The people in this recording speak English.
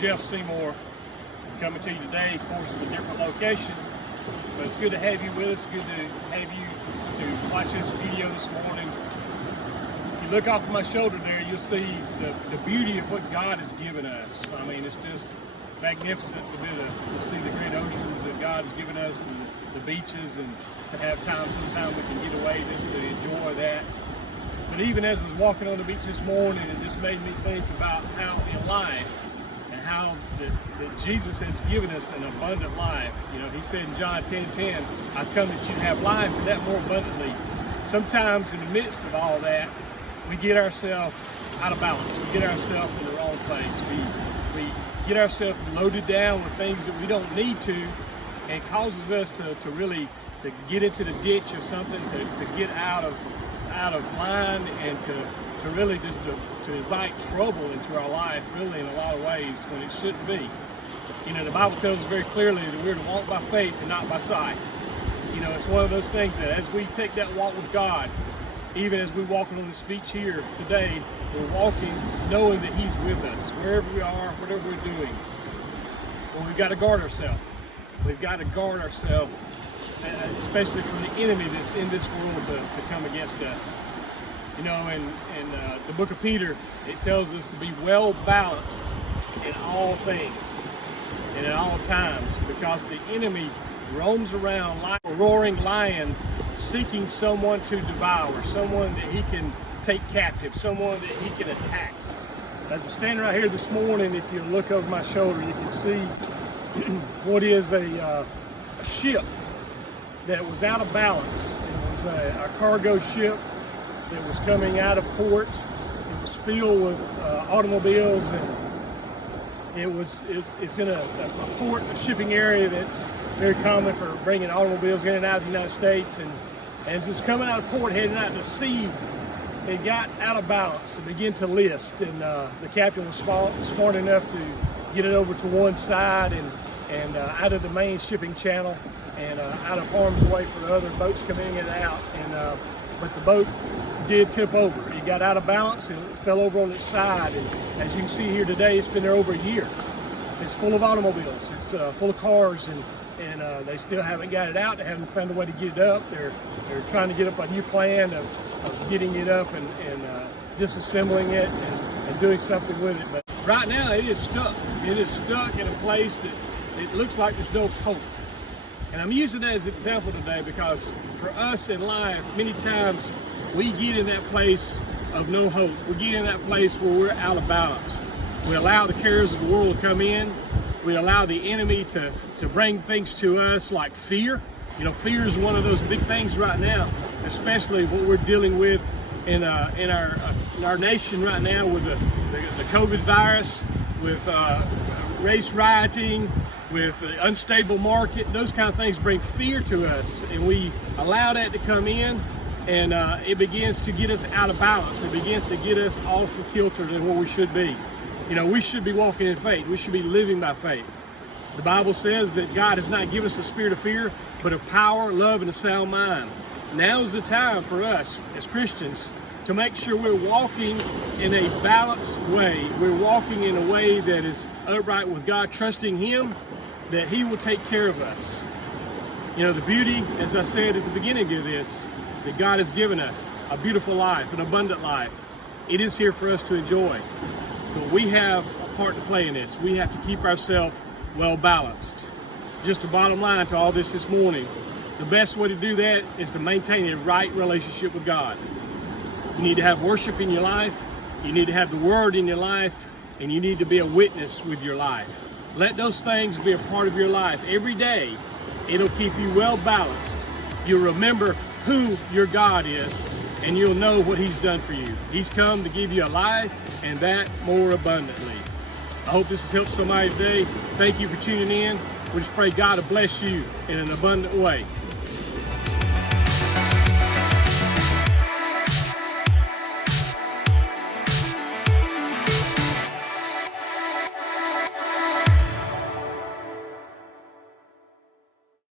Jeff Seymour coming to you today, of course, from a different location. But it's good to have you with us. Good to have you to watch this video this morning. If you look off of my shoulder there, you'll see the beauty of what God has given us. I mean, it's just magnificent to see the great oceans that God has given us, and the beaches, and to have time sometime we can get away just to enjoy that. But even as I was walking on the beach this morning, it just made me think about how in life, and how that Jesus has given us an abundant life. You know, he said in John 10:10, I've come that you have life and that more abundantly. Sometimes in the midst of all that, we get ourselves out of balance. We get ourselves in the wrong place. We get ourselves loaded down with things that we don't need to, and it causes us to really get into the ditch of something, to get out of line, and to really just to invite trouble into our life, really in a lot of ways, when it shouldn't be. You know, the Bible tells us very clearly that we're to walk by faith and not by sight. You know, it's one of those things that as we take that walk with God, even as we're walking on this beach here today, we're walking knowing that He's with us, wherever we are, whatever we're doing. Well, we've got to guard ourselves. We've got to guard ourselves, especially from the enemy that's in this world to come against us. You know, in the book of Peter, it tells us to be well balanced in all things and at all times, because the enemy roams around like a roaring lion, seeking someone to devour, someone that he can take captive, someone that he can attack. As I'm standing right here this morning, if you look over my shoulder, you can see what is a ship that was out of balance. It was a cargo ship that was coming out of port. It was filled with automobiles, and it's in a port, a shipping area that's very common for bringing automobiles in and out of the United States. And as it was coming out of port, heading out to sea, it got out of balance and began to list. And the captain was smart enough to get it over to one side and out of the main shipping channel, and out of harm's way for the other boats coming in and out. And but the boat did tip over. It got out of balance and it fell over on its side. And as you can see here today, it's been there over a year. It's full of automobiles. It's full of cars, and they still haven't got it out. They haven't found a way to get it up. They're trying to get up a new plan of getting it up and disassembling it and doing something with it. But right now it is stuck. It is stuck in a place that it looks like there's no hope. And I'm using that as an example today because for us in life, many times we get in that place of no hope. We get in that place where we're out of balance. We allow the cares of the world to come in. We allow the enemy to bring things to us like fear. You know, fear is one of those big things right now, especially what we're dealing with in our nation right now with the COVID virus, with race rioting, with the unstable market. Those kind of things bring fear to us, and we allow that to come in, and it begins to get us out of balance. It begins to get us off the kilter than where we should be. You know, we should be walking in faith. We should be living by faith. The Bible says that God has not given us a spirit of fear, but of power, love, and a sound mind. Now is the time for us as Christians to make sure we're walking in a balanced way. We're walking in a way that is upright with God, trusting Him that He will take care of us. You know, the beauty, as I said at the beginning of this, that God has given us, a beautiful life, an abundant life. It is here for us to enjoy. But we have a part to play in this. We have to keep ourselves well balanced. Just a bottom line to all this morning, the best way to do that is to maintain a right relationship with God. You need to have worship in your life, you need to have the Word in your life, and you need to be a witness with your life. Let those things be a part of your life every day. It'll keep you well balanced. You'll remember who your God is, and you'll know what He's done for you. He's come to give you a life, and that more abundantly. I hope this has helped somebody today. Thank you for tuning in. We just pray God to bless you in an abundant way.